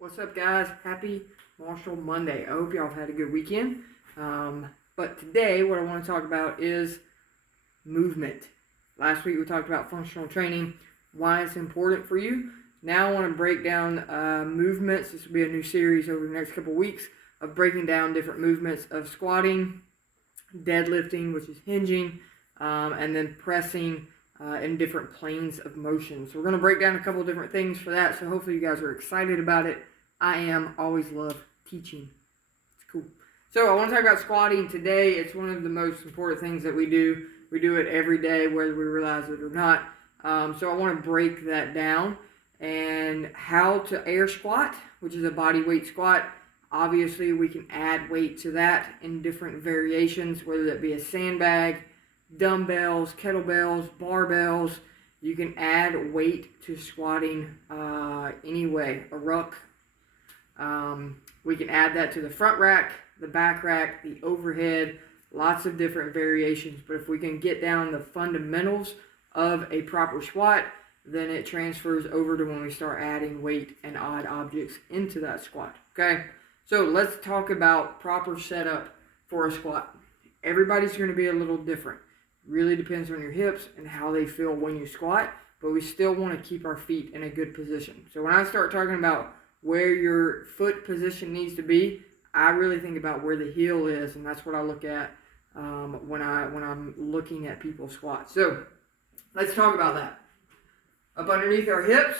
What's up, guys? Happy Marshall Monday. I hope y'all have had a good weekend. But today, what I want to talk about is movement. Last week, we talked about functional training, why it's important for you. Now, I want to break down movements. This will be a new series over the next couple weeks of breaking down different movements of squatting, deadlifting, which is hinging, and then pressing in different planes of motion. So we're going to break down a couple different things for that. So hopefully you guys are excited about it. I am. Always love teaching. It's cool. So I want to talk about squatting today. It's one of the most important things that we do. We do it every day, whether we realize it or not. So I want to break that down and how to air squat, which is a body weight squat. Obviously, we can add weight to that in different variations, whether that be a sandbag, dumbbells, kettlebells, barbells. You can add weight to squatting anyway. A ruck. We can add that to the front rack, the back rack, the overhead, lots of different variations. But if we can get down the fundamentals of a proper squat, then it transfers over to when we start adding weight and odd objects into that squat. Okay, so let's talk about proper setup for a squat. Everybody's going to be a little different. Really depends on your hips and how they feel when you squat, but we still want to keep our feet in a good position. So when I start talking about where your foot position needs to be, I really think about where the heel is, and that's what I look at when I'm looking at people's squats. So let's talk about that. Up underneath our hips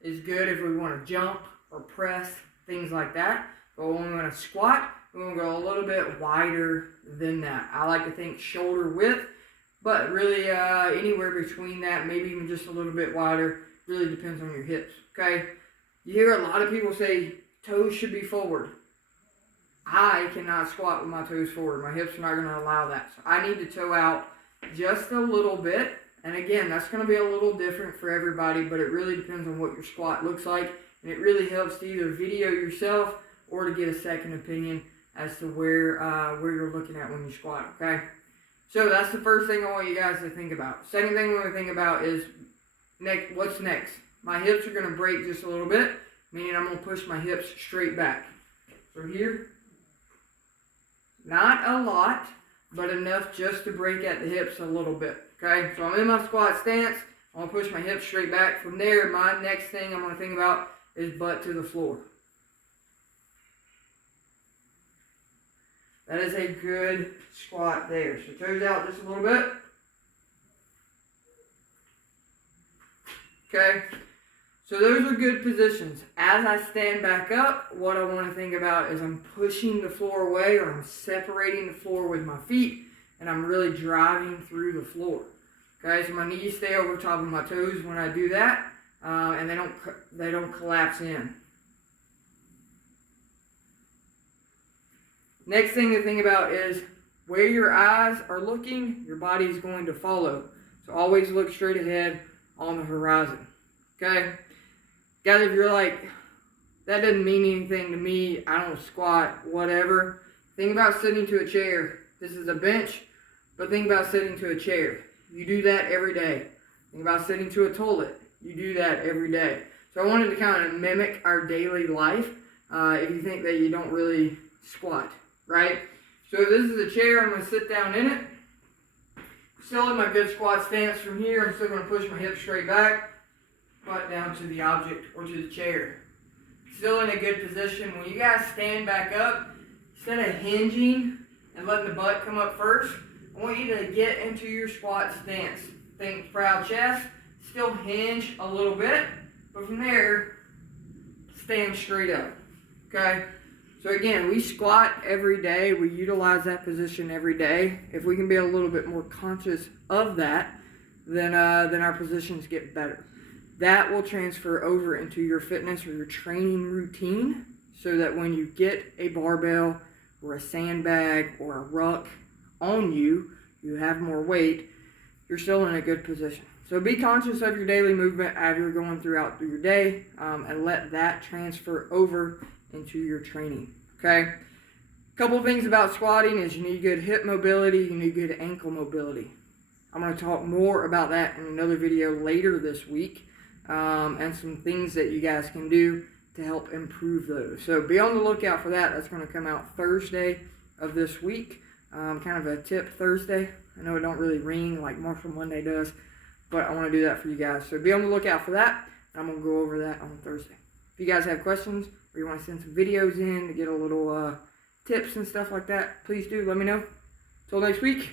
is good if we want to jump or press, things like that. But when we want to squat, we want to go a little bit wider than that. I like to think shoulder width, but really anywhere between that, maybe even just a little bit wider, really depends on your hips, okay? You hear a lot of people say toes should be forward. I cannot squat with my toes forward. My hips are not going to allow that. So I need to toe out just a little bit. And again, that's going to be a little different for everybody, but it really depends on what your squat looks like. And it really helps to either video yourself or to get a second opinion as to where you're looking at when you squat, okay? So that's the first thing I want you guys to think about. Second thing we want to think about is what's next? My hips are going to break just a little bit, meaning I'm going to push my hips straight back. So here, not a lot, but enough just to break at the hips a little bit, okay? So I'm in my squat stance. I'm going to push my hips straight back. From there, my next thing I'm going to think about is butt to the floor. That is a good squat there. So toes out just a little bit. Okay. So those are good positions. As I stand back up, what I want to think about is I'm pushing the floor away, or I'm separating the floor with my feet, and I'm really driving through the floor. Okay, so my knees stay over top of my toes when I do that, and they don't collapse in. Next thing to think about is where your eyes are looking, your body is going to follow. So always look straight ahead on the horizon. Okay? Guys, if you're like, that doesn't mean anything to me, I don't squat, whatever. Think about sitting to a chair. This is a bench, but think about sitting to a chair. You do that every day. Think about sitting to a toilet. You do that every day. So I wanted to kind of mimic our daily life if you think that you don't really squat. Right? So if this is a chair, I'm going to sit down in it. Still in my good squat stance from here. I'm still going to push my hips straight back, butt down to the object or to the chair. Still in a good position. When you guys stand back up, instead of hinging and letting the butt come up first, I want you to get into your squat stance. Think proud chest. Still hinge a little bit, but from there, stand straight up. Okay? So again, we squat every day. We utilize that position every day. If we can be a little bit more conscious of that, then our positions get better. That will transfer over into your fitness or your training routine, so that when you get a barbell or a sandbag or a ruck on you, you have more weight, you're still in a good position. So be conscious of your daily movement as you're going throughout your day, and let that transfer over into your training, okay? A couple of things about squatting is you need good hip mobility, you need good ankle mobility. I'm going to talk more about that in another video later this week, and some things that you guys can do to help improve those. So be on the lookout for that. That's going to come out Thursday of this week. Kind of a tip Thursday. I know it don't really ring like Marshall Monday does, but I want to do that for you guys. So be on the lookout for that. I'm going to go over that on Thursday. If you guys have questions or you want to send some videos in to get a little tips and stuff like that, please do let me know. Till next week.